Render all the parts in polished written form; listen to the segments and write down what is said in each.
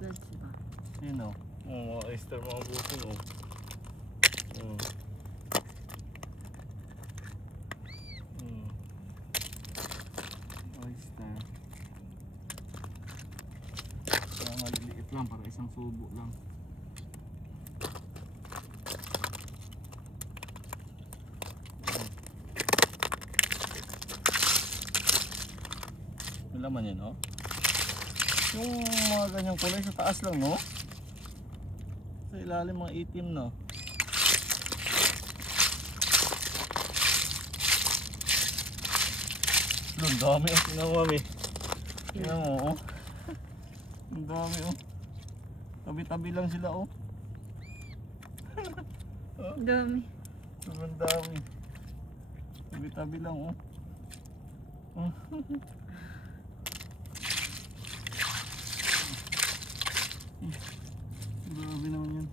floods ba? Sino? Mga oyster mga busing oh. Oyster. Kaya maliliit lang para isang subo lang. May laman yan oh. Yung mga ganyang kulay sa taas lang no? Sa ilalim mga itim no? Ang dami oh, tingnan mo mami. Tingnan mo oh. Ang dami oh. Tabi-tabi lang sila oh. Ang dami. Sobrang dami. Tabi-tabi lang oh. Grabe naman yan.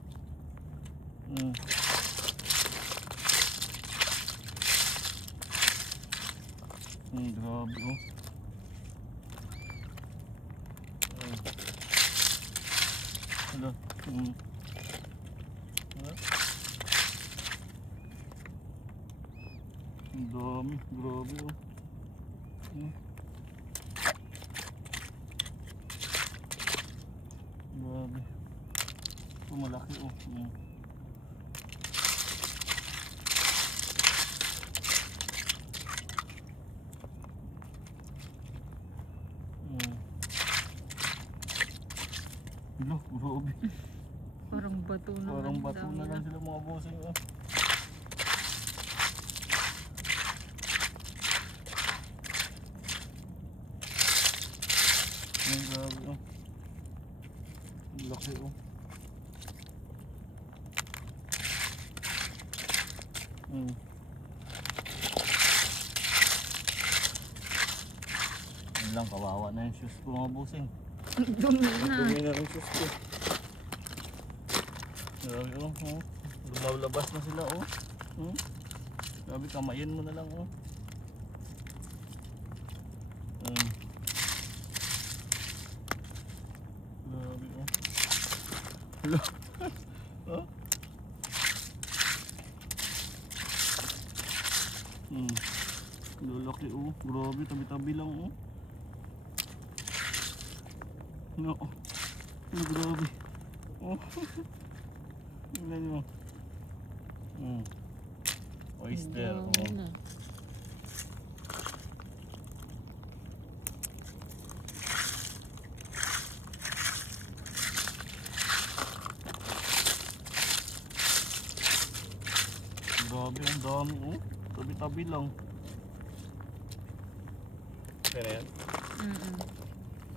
Grabe oh. Hala. Ang dami. Grabe oh. Grabe. Ito malaki oh. Loh, grabe. Parang bato na. Parang bato na lang sila mga bossing oh. Ay, grabe oh. Laki oh. Yan lang, kawawa na yung shoes ko mga bossing. Dumi na. Dumi na yung shoes ko. Grabe oh. Lumalabas na sila oh. Grabe, kamayin mo na lang oh. Grabe oh. Hello. Oh. Lalaki oh. Grabe, tabi-tabi lang oh. No. Grabe. Oh. Tingnan nyo. Oyster oh. Grabe, ang dami oh. Tabi-tabi lang. Kaya yan?